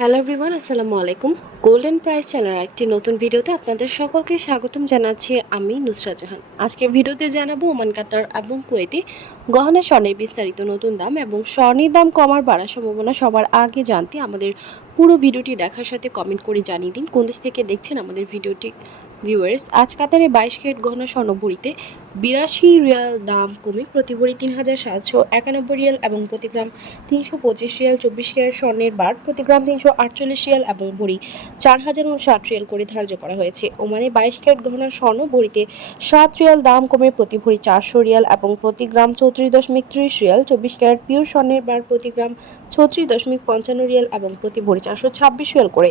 Hello everyone আসসালামু আলাইকুম। Golden price চ্যানেলের একটি নতুন ভিডিওতে আপনাদের সকলকে স্বাগতম জানাচ্ছি আমি নুসরা জাহান। আজকের ভিডিওতে জানাব ওমান, কাতার এবং কুয়েতে গহনা স্বর্ণের বিস্তারিত নতুন দাম এবং স্বর্ণের দাম কমার বাড়ার সম্ভাবনা সবার আগে জানতে আমাদের পুরো ভিডিওটি দেখার সাথে কমেন্ট করে জানিয়ে দিন। কোন দেশ থেকে দেখছেন আমাদের ভিডিওটি? ভিউয়ার্স আজ কাতারে বাইশ ক্যারেট গহনা স্বর্ণ ভরিতে বিরাশি রিয়াল দাম কমে প্রতি ভরি তিন হাজার সাতশো একানব্বই রিয়াল এবং প্রতি গ্রাম তিনশো পঁচিশ রিয়াল চব্বিশ ক্যারেট স্বর্ণের বার প্রতি গ্রাম তিনশো আটচল্লিশ রিয়াল এবং ভরি চার হাজার ষাট রিয়াল করে ধার্য করা হয়েছে। ওমানে বাইশ ক্যারেট গহনার স্বর্ণ, ভরিতে সাত রিয়াল দাম কমে প্রতি ভরি চারশো রিয়াল এবং প্রতি গ্রাম চৌত্রিশ দশমিক ত্রিশ রিয়াল চব্বিশ ক্যারেট পিওর স্বর্ণের বার প্রতি গ্রাম ছত্রিশ দশমিক পঞ্চান্ন রিয়াল এবং প্রতি ভরি চারশো ছাব্বিশ রিয়াল করে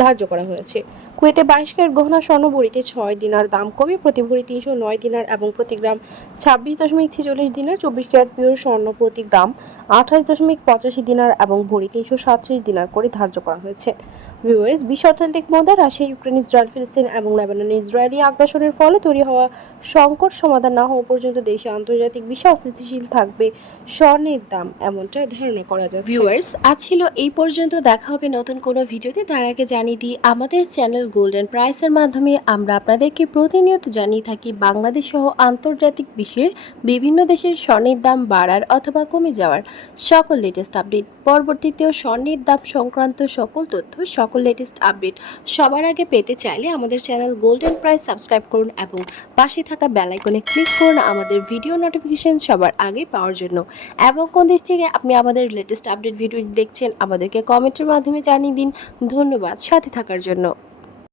ধার্য করা হয়েছে। কুয়েতে বাইশ ক্যারেট গহনা স্বর্ণ, ভরিতে ছয় দিনার দাম কমে প্রতি ভরি তিনশো নয় দিনার এবং প্রতি গ্রাম। ছাব্বিশ দশমিক ছেচল্লিশ দিনার চব্বিশ ক্যারেট পিওর স্বর্ণ প্রতি গ্রাম। আঠাশ দশমিক পঁচাশি দিনার এবং ভরি তিনশো সাতচল্লিশ দিনার করে ধার্য করা হয়েছে। ভিউয়ার্স বিশ্ব অর্থনৈতিক মন্দা, রাশিয়া, ইউক্রেন, ইসরায়েল, ফিলিস্তিন এবং লেবাননে, ইসরায়েলি আগ্রাসনের ফলে তৈরি হওয়া সংকট সমাধান না হওয়া পর্যন্ত দেশে আন্তর্জাতিক বিশ্বে অস্থিতিশীল থাকবে স্বর্ণের দাম এমনটা ধারণা করা যাচ্ছে। ভিউয়ার্স আজ ছিল এই পর্যন্ত, দেখা হবে নতুন কোনো ভিডিওতে। তার আগে জানিয়ে দিই, আমাদের চ্যানেল গোল্ডেন প্রাইসের মাধ্যমে আমরা আপনাদেরকে প্রতিনিয়ত জানিয়ে থাকি, বাংলাদেশ সহ আন্তর্জাতিক বিশ্বের বিভিন্ন দেশের স্বর্ণের দাম বাড়ার অথবা কমে যাওয়ার সকল লেটেস্ট আপডেট পরবর্তীতেও স্বর্ণের দাম সংক্রান্ত সকল তথ্য সকল লেটেস্ট আপডেট সবার আগে পেতে চাইলে আমাদের চ্যানেল গোল্ডেন প্রাইস সাবস্ক্রাইব করুন এবং পাশে থাকা বেলাইকনে ক্লিক করুন আমাদের ভিডিও নোটিফিকেশন সবার আগে পাওয়ার জন্য। এবং কোন দেশ থেকে আপনি আমাদের লেটেস্ট আপডেট ভিডিও দেখছেন, আমাদেরকে কমেন্টের মাধ্যমে জানিয়ে দিন। ধন্যবাদ, সাথে থাকার জন্য।